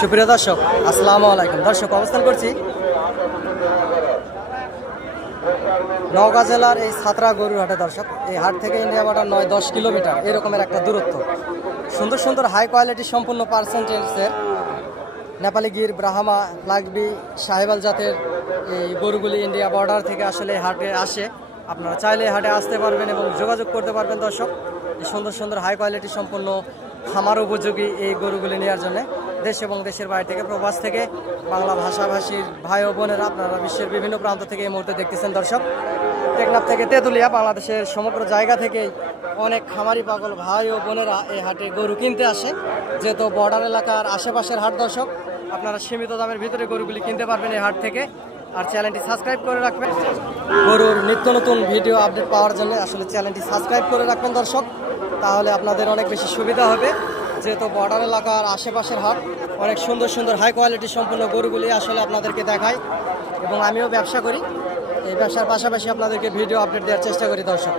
সুপ্রিয় দর্শক, আসসালামু আলাইকুম। দর্শক, অবস্থান করছি নওগাঁ জেলার এই ছাত্রা গরুর হাটে। দর্শক, এই হাট থেকে ইন্ডিয়া বর্ডার 9-10 কিলোমিটার এরকমের একটা দূরত্ব। সুন্দর সুন্দর হাই কোয়ালিটি সম্পূর্ণ পার্সেন্টেজের নেপালি গির, ব্রাহ্মা, লাগবি, সাহেবাল জাতের এই গরুগুলি ইন্ডিয়া বর্ডার থেকে আসলে হাটে আসে। আপনারা চাইলে হাটে আসতে পারবেন এবং যোগাযোগ করতে পারবেন। দর্শক, এই সুন্দর সুন্দর হাই কোয়ালিটি সম্পূর্ণ খামার উপযোগী এই গরুগুলি নেওয়ার জন্য দেশ এবং দেশের বাইরে থেকে, প্রবাস থেকে, বাংলা ভাষাভাষীর ভাই ও বোনেরা আপনারা বিশ্বের বিভিন্ন প্রান্ত থেকে এই মুহূর্তে দেখতেছেন। দর্শক, টেকনাফ থেকে তেঁতুলিয়া, বাংলাদেশের সমগ্র জায়গা থেকে অনেক খামারি পাগল ভাই ও বোনেরা এই হাটে গরু কিনতে আসে। যেহেতু বর্ডার এলাকার আশেপাশের হাট, দর্শক আপনারা সীমিত দামের ভিতরে গরুগুলি কিনতে পারবেন এই হাট থেকে। আর চ্যানেলটি সাবস্ক্রাইব করে রাখবেন গরুর নিত্য নতুন ভিডিও আপডেট পাওয়ার জন্য। আসলে চ্যানেলটি সাবস্ক্রাইব করে রাখবেন দর্শক, তাহলে আপনাদের অনেক বেশি সুবিধা হবে। যেহেতু বর্ডার এলাকার আশেপাশের হাট, অনেক সুন্দর সুন্দর হাই কোয়ালিটি সম্পূর্ণ গরুগুলি আসলে আপনাদেরকে দেখাই এবং আমিও ব্যবসা করি। এই ব্যবসার পাশাপাশি আপনাদেরকে ভিডিও আপডেট দেওয়ার চেষ্টা করি। দর্শক,